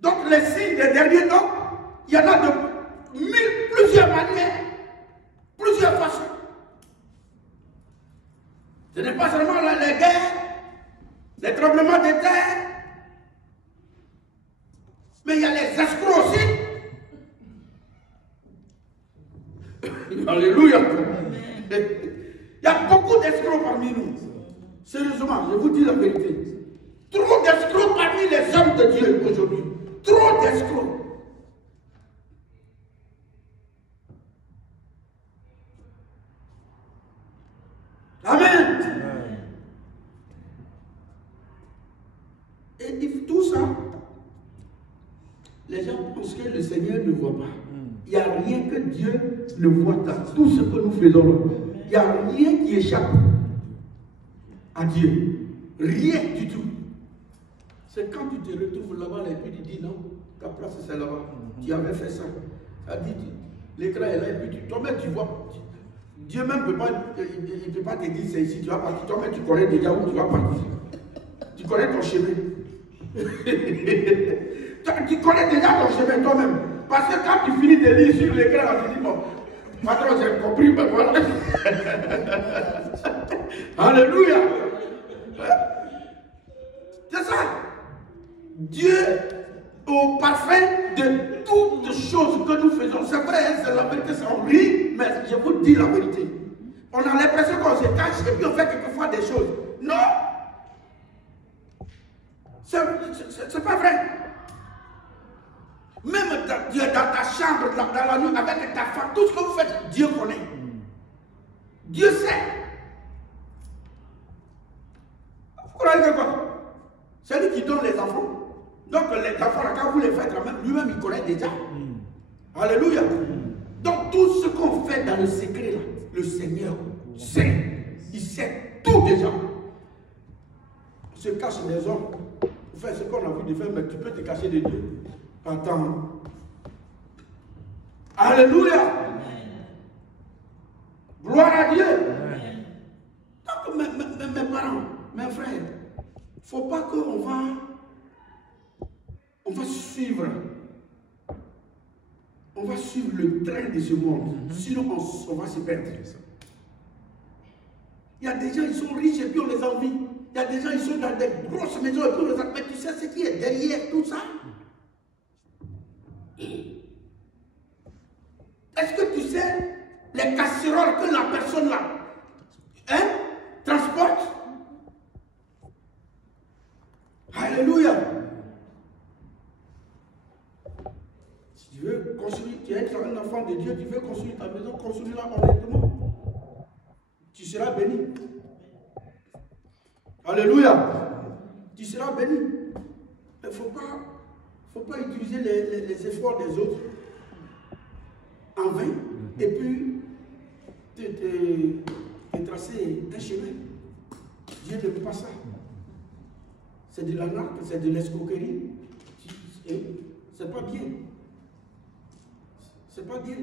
Donc les signes des derniers temps, il y en a de plusieurs manières, plusieurs façons. Ce n'est pas seulement les guerres, les tremblements de terre, mais il y a les escrocs aussi. Alléluia. Il y a beaucoup d'escrocs parmi nous. Sérieusement, je vous dis la vérité. Trop d'escrocs parmi les hommes de Dieu aujourd'hui. Trop d'escrocs. Amen. Et tout ça, les gens pensent que le Seigneur ne voit pas. Il n'y a rien que Dieu ne voit dans tout ce que nous faisons là. Il n'y a rien qui échappe à Dieu. Rien du tout. C'est quand tu te retrouves là-bas et puis tu dis non, ta place c'est là-bas. Tu avais fait ça. Ça dit, l'écran est là et puis toi-même tu vois. Dieu même ne peut pas te dire c'est ici, tu vas partir. Toi-même tu connais déjà où tu vas partir. Tu connais ton chemin. Tu connais déjà ton chemin toi-même. Parce que quand tu finis de lire sur l'écran, tu dis bon, patron, j'ai compris, ben voilà. Alléluia. C'est ça. Dieu, au parfum de toutes choses que nous faisons, c'est vrai, c'est la vérité, c'est on rit, mais je vous dis la vérité. On a l'impression qu'on se cache et puis on fait quelquefois des choses. Non. C'est pas vrai. Même Dieu dans ta chambre, dans la nuit, avec ta femme, tout ce que vous faites, Dieu connaît. Dieu sait. Vous croyez quoi? C'est lui qui donne les enfants. Donc les enfants, quand vous les faites, lui-même, il connaît déjà. Alléluia. Donc tout ce qu'on fait dans le secret, là, le Seigneur sait. Il sait tout déjà. On se cache des hommes. Vous faites ce qu'on a vu de faire, mais tu peux te cacher de Dieu. Attends. Alléluia. Gloire à Dieu. Donc mes parents, mes frères, il ne faut pas qu'on va suivre. On va suivre le train de ce monde. Sinon, on va se perdre. Il y a des gens, ils sont riches et puis on les envie. Il y a des gens, ils sont dans des grosses maisons et puis on les envie. Mais tu sais ce qui est derrière tout ça? Est-ce que tu sais les casseroles que la personne là transporte? Alléluia. Si tu veux construire, tu es un enfant de Dieu, tu veux construire ta maison, construis-la honnêtement. Tu seras béni. Alléluia. Tu seras béni. Il ne faut pas utiliser les efforts des autres en vain et puis te tracer un chemin. Dieu n'aime pas ça. C'est de la narque, c'est de l'escroquerie. C'est pas bien. C'est pas bien.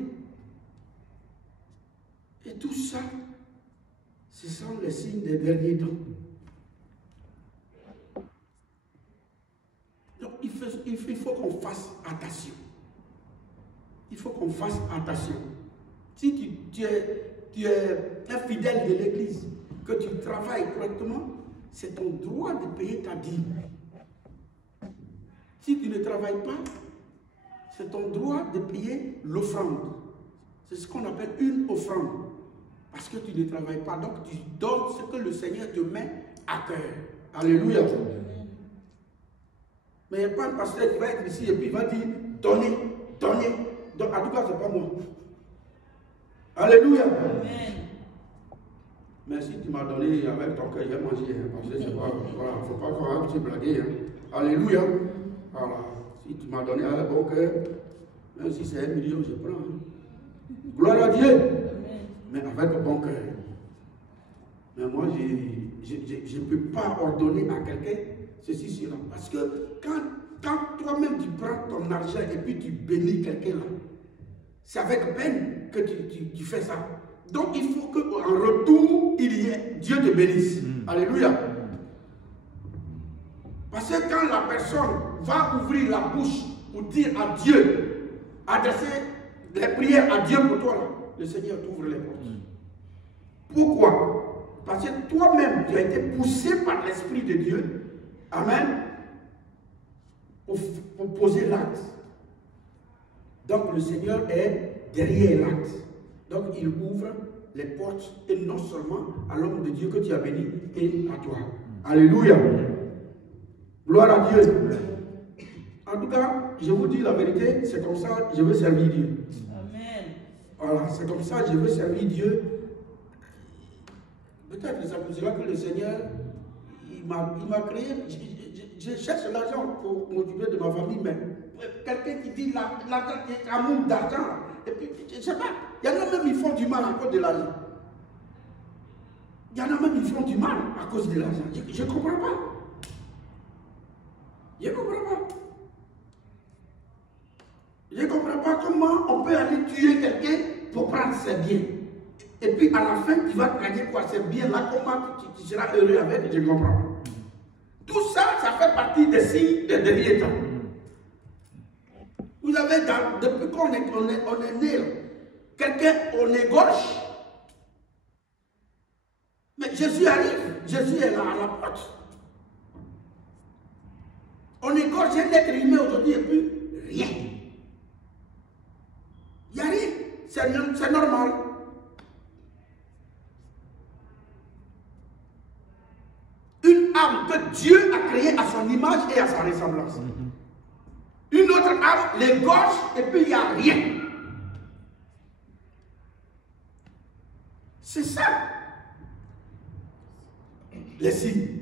Et tout ça, ce sont les signes des derniers temps. Donc il faut qu'on fasse attention. Il faut qu'on fasse attention. Si tu es un fidèle de l'église, que tu travailles correctement, c'est ton droit de payer ta dîme. Si tu ne travailles pas, c'est ton droit de payer l'offrande. C'est ce qu'on appelle une offrande. Parce que tu ne travailles pas, donc tu donnes ce que le Seigneur te met à cœur. Alléluia. Mais il n'y a pas un pasteur qui va être ici et puis il va dire donnez, donnez. Donc, en tout cas, ce n'est pas moi. Alléluia. Amen. Mais si tu m'as donné avec ton cœur, j'ai mangé. Hein, parce que c'est pas, voilà, il ne faut pas qu'on se blaguer. Hein. Alléluia. Voilà. Si tu m'as donné avec un bon cœur, même si c'est 1 million, je prends. Hein. Gloire à Dieu. Amen. Mais avec un bon cœur. Mais moi, je ne peux pas ordonner à quelqu'un ceci, cela. Parce que quand toi-même tu prends ton argent et puis tu bénis quelqu'un là, c'est avec peine que tu fais ça. Donc il faut qu'en retour, il y ait Dieu te bénisse. Alléluia. Parce que quand la personne va ouvrir la bouche pour dire à Dieu, adresser les prières à Dieu pour toi, là, le Seigneur t'ouvre les portes. Pourquoi? Parce que toi-même, tu as été poussé par l'Esprit de Dieu. Amen. Pour poser l'acte. Donc le Seigneur est derrière l'acte. Donc il ouvre les portes, et non seulement à l'homme de Dieu que tu as béni, et à toi. Alléluia. Gloire à Dieu. En tout cas, je vous dis la vérité, c'est comme ça que je veux servir Dieu. Amen. Voilà, c'est comme ça que je veux servir Dieu. Peut-être que c'est pour cela que le Seigneur, il m'a créé. Je cherche l'argent pour m'occuper de ma famille, mais quelqu'un qui dit l'argent, il y a un manque d'argent. Et puis, je ne sais pas, il y en a même qui font du mal à cause de l'argent. Il y en a même qui font du mal à cause de l'argent. Je ne comprends pas. Je ne comprends pas. Je ne comprends pas comment on peut aller tuer quelqu'un pour prendre ses biens. Et puis à la fin, tu vas gagner quoi? Ces biens-là, comment tu seras heureux avec? Je ne comprends pas. Tout ça, ça fait partie des signes des derniers temps. Vous avez, depuis qu'on est né, quelqu'un, on égorge. Mais Jésus arrive, Jésus est là à la porte. On égorge un être humain aujourd'hui et puis rien. Il n'y a rien. C'est normal. Une âme que Dieu a créée à son image et à sa ressemblance. Une autre âme l'égorge et puis il n'y a rien. C'est ça. Les signes.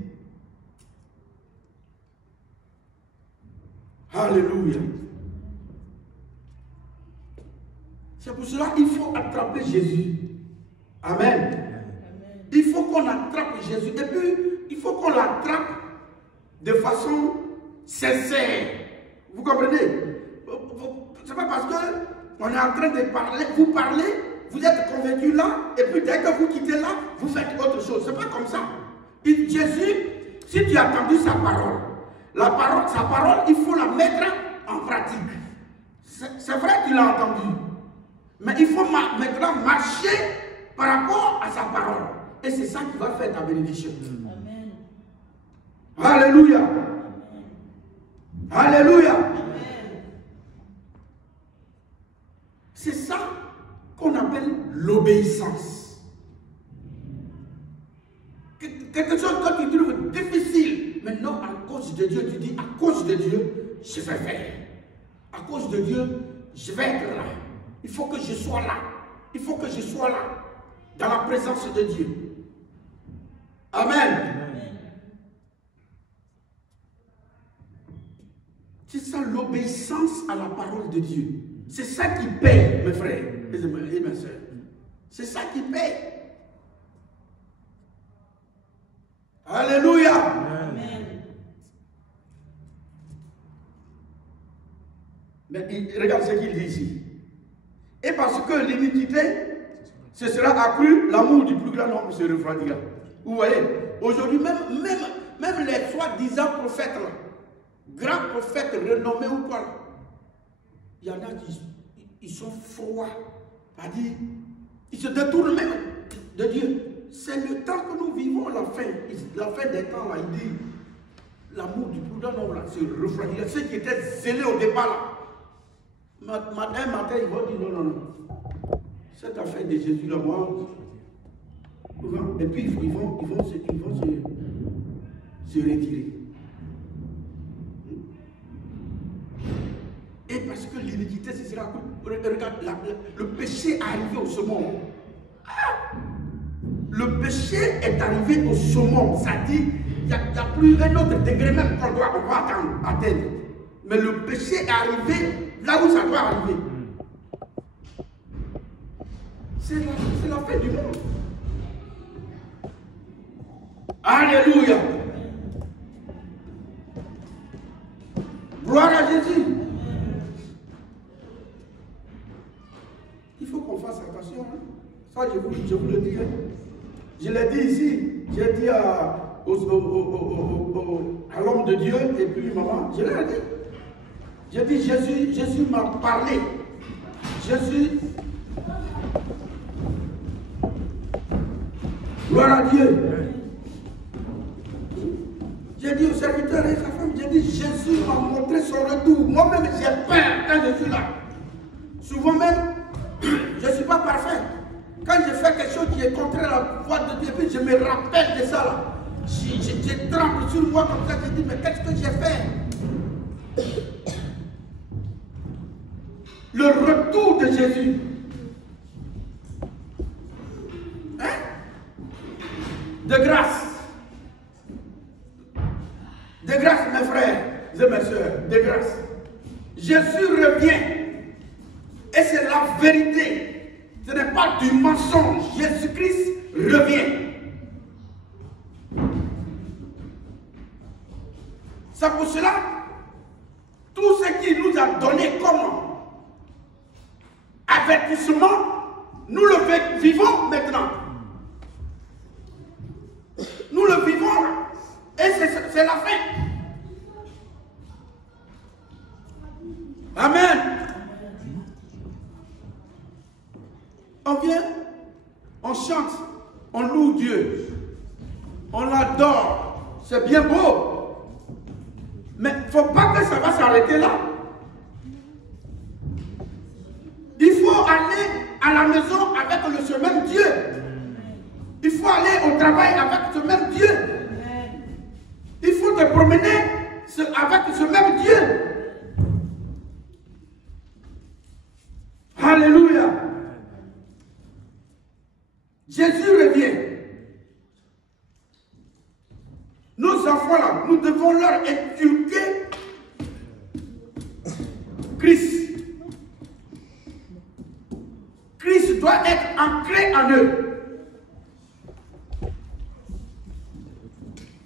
Alléluia. C'est pour cela qu'il faut attraper Jésus. Amen. Il faut qu'on attrape Jésus. Et puis, il faut qu'on l'attrape de façon sincère. Vous comprenez? C'est pas parce qu'on est en train de parler, vous parlez, vous êtes convaincu là, et puis dès que vous quittez là, vous faites autre chose. C'est pas comme ça. Et Jésus, si tu as entendu sa parole, sa parole, il faut la mettre en pratique. C'est vrai que tu l'as entendu. Mais il faut maintenant marcher par rapport à sa parole. Et c'est ça qui va faire ta bénédiction. Amen. Alléluia. Amen. Alléluia. Amen. C'est ça qu'on appelle l'obéissance. Quelque chose que tu trouves difficile, mais non, à cause de Dieu, tu dis, à cause de Dieu, je vais faire. À cause de Dieu, je vais être là. Il faut que je sois là. Il faut que je sois là, dans la présence de Dieu. Amen. Amen. C'est ça l'obéissance à la parole de Dieu. C'est ça qui paye, mes frères et mes soeurs. C'est ça qui paye. Mais regarde ce qu'il dit ici. Et parce que l'iniquité, ce sera accru, l'amour du plus grand nombre se refroidira. Vous voyez, aujourd'hui, même les soi-disant prophètes, là, grands prophètes renommés ou quoi, là, il y en a qui ils sont froids. C'est-à-dire, ils se détournent même de Dieu. C'est le temps que nous vivons, la fin des temps, là, il dit, l'amour du plus grand nombre se refroidira. Ceux qui étaient zélés au départ, là, un matin, ils vont dire non. Cette affaire de Jésus, là, moi, et puis ils vont se retirer. Et parce que l'iniquité, ce sera. Regarde, le péché est arrivé au summum. Le péché est arrivé au summum. Ça dit, il n'y a plus un autre degré même qu'on va atteindre. Mais le péché est arrivé là où ça doit arriver. C'est la fin du monde. Alléluia. Gloire à Jésus. Il faut qu'on fasse attention. Hein. Ça, je vous le dis. Hein. Je l'ai dit ici. J'ai dit à l'homme de Dieu et puis maman, je l'ai dit. J'ai dit, Jésus m'a parlé. Jésus. Gloire à Dieu. J'ai dit au serviteur et sa femme, j'ai dit, Jésus m'a montré son retour. Moi-même, j'ai peur quand je suis là. Souvent même, je ne suis pas parfait. Quand je fais quelque chose qui est contraire à la voix de Dieu, puis je me rappelle de ça là. Je tremble sur moi comme ça, je dis, mais qu'est-ce que j'ai fait? Le retour de Jésus. Hein? De grâce. De grâce, mes frères et mes soeurs. De grâce. Jésus revient. Et c'est la vérité. Ce n'est pas du mensonge. Jésus-Christ revient. C'est pour cela, tout ce qu'il nous a donné comme avertissement, nous le vivons maintenant. Nous le vivons là. Et c'est la fin. Amen. On vient, on chante, on loue Dieu, on l'adore, c'est bien beau. Mais il ne faut pas que ça va s'arrêter là. Il faut aller à la maison avec ce même Dieu. Il faut aller au travail avec ce même Dieu. Il faut te promener avec ce même Dieu. Alléluia. Jésus revient. Nos enfants là, nous devons leur inculquer Christ. Christ doit être ancré en eux.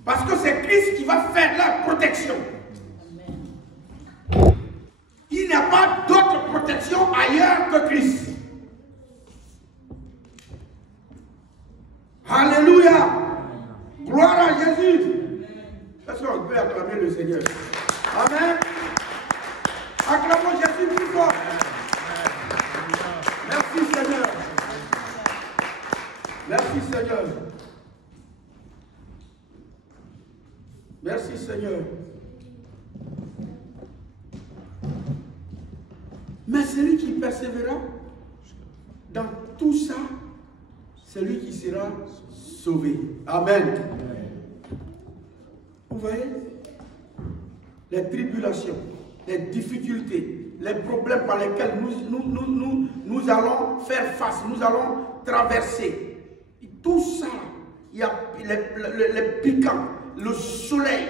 Parce que c'est Christ qui va faire la protection. Il n'y a pas d'autre protection ailleurs que Christ. Alléluia. Gloire à Jésus. Est-ce qu'on peut acclamer le Seigneur? Amen. Acclamons Jésus plus fort. Merci Seigneur. Merci Seigneur. Merci Seigneur. Mais celui qui persévérera dans tout ça, c'est lui qui sera sauvé. Amen. Vous voyez, les tribulations, les difficultés, les problèmes par lesquels nous allons faire face, nous allons traverser. Tout ça, il y a les piquants, le soleil.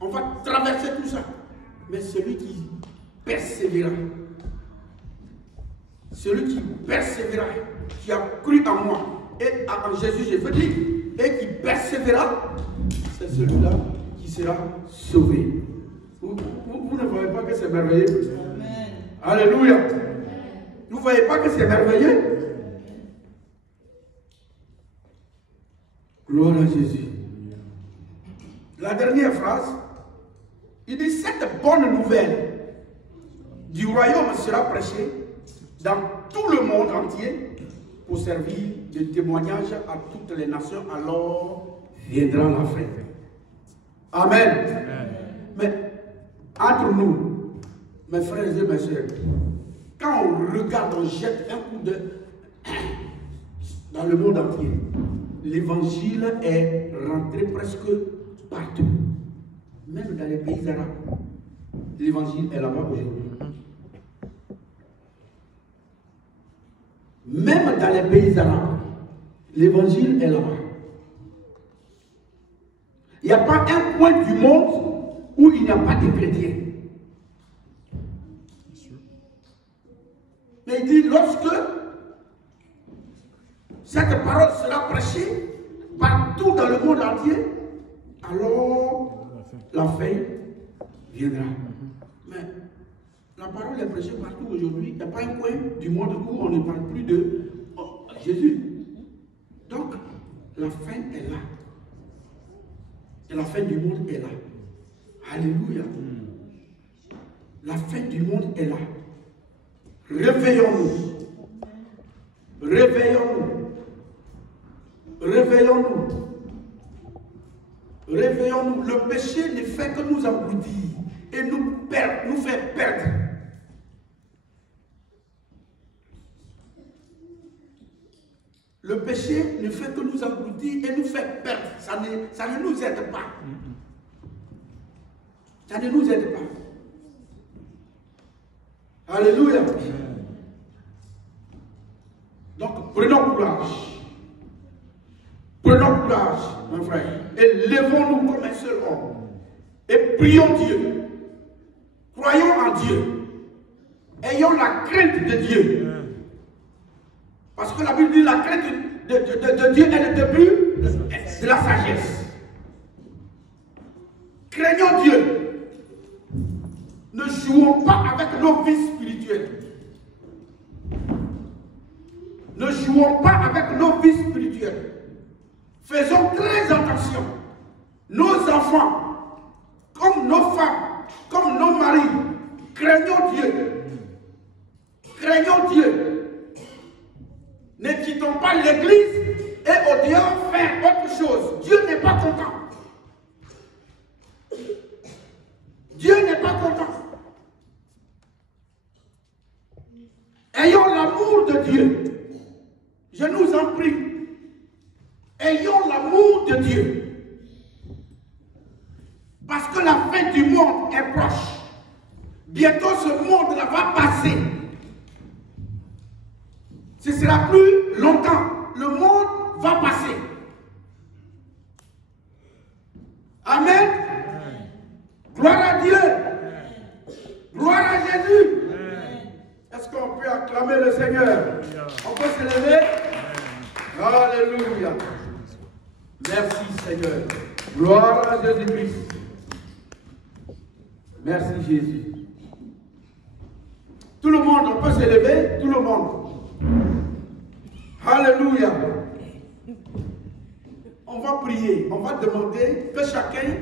On va traverser tout ça. Mais celui qui persévérera, celui qui persévérera, qui a cru en moi et en Jésus, je veux dire, et qui persévérera, c'est celui-là qui sera sauvé. Vous ne voyez pas que c'est merveilleux? Alléluia. Vous ne voyez pas que c'est merveilleux? Gloire à Jésus. La dernière phrase, il dit, cette bonne nouvelle du royaume sera prêchée dans tout le monde entier pour servir de témoignage à toutes les nations, alors viendra la fin. Amen. Amen. Mais entre nous, mes frères et mes soeurs, quand on regarde, on jette un coup d'œil dans le monde entier, l'évangile est rentré presque partout. Même dans les pays arabes, l'évangile est là-bas aujourd'hui. Même dans les pays arabes, l'évangile est là-bas. Il n'y a pas un coin du monde où il n'y a pas de chrétiens. Mais il dit, lorsque cette parole sera prêchée partout dans le monde entier, alors la fin viendra. Mais la parole est prêchée partout aujourd'hui. Il n'y a pas un coin du monde où on ne parle plus de Jésus. Donc, la fin est là. Et la fin du monde est là. Alléluia. La fin du monde est là. Réveillons-nous. Réveillons-nous. Réveillons-nous. Réveillons-nous. Le péché ne fait que nous abrutir et nous fait perdre. Le péché ne fait que nous abrutir et nous fait perdre. Ça ne nous aide pas. Ça ne nous aide pas. Alléluia. Donc, prenons courage. Prenons courage, mon frère. Et levons-nous comme un seul homme. Et prions Dieu. Croyons en Dieu. Ayons la crainte de Dieu. Parce que la Bible dit la crainte de Dieu est le début de la sagesse. Craignons Dieu. Ne jouons pas avec nos vies spirituelles. Ne jouons pas avec nos vies spirituelles. Faisons très attention. Nos enfants, comme nos femmes, comme nos maris, craignons Dieu. Craignons Dieu. Ne quittons pas l'église et au dehors faire autre chose. Dieu n'est pas content. Dieu n'est pas content. Ayons l'amour de Dieu. Je nous en prie. Ayons l'amour de Dieu. Parce que la fin du monde est proche. Bientôt ce monde-là va passer. Ce sera plus longtemps. Le monde va passer. Amen. Gloire à Dieu. Gloire à Jésus. Est-ce qu'on peut acclamer le Seigneur? On peut se lever? Alléluia. Merci Seigneur. Gloire à Jésus-Christ. Merci Jésus. Tout le monde, on peut se lever? Tout le monde. Alléluia. On va prier. On va demander que chacun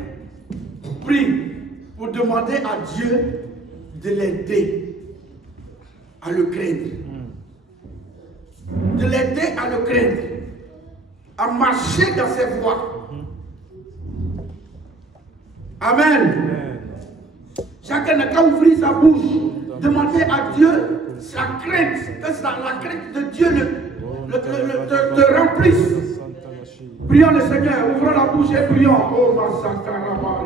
prie pour demander à Dieu de l'aider à le craindre. De l'aider à le craindre. À marcher dans ses voies. Amen. Chacun n'a qu'à ouvrir sa bouche. Demander à Dieu sa crainte. Que la crainte de Dieu te remplisse. Prions le Seigneur. Ouvrons la bouche et prions. Oh, Masakara.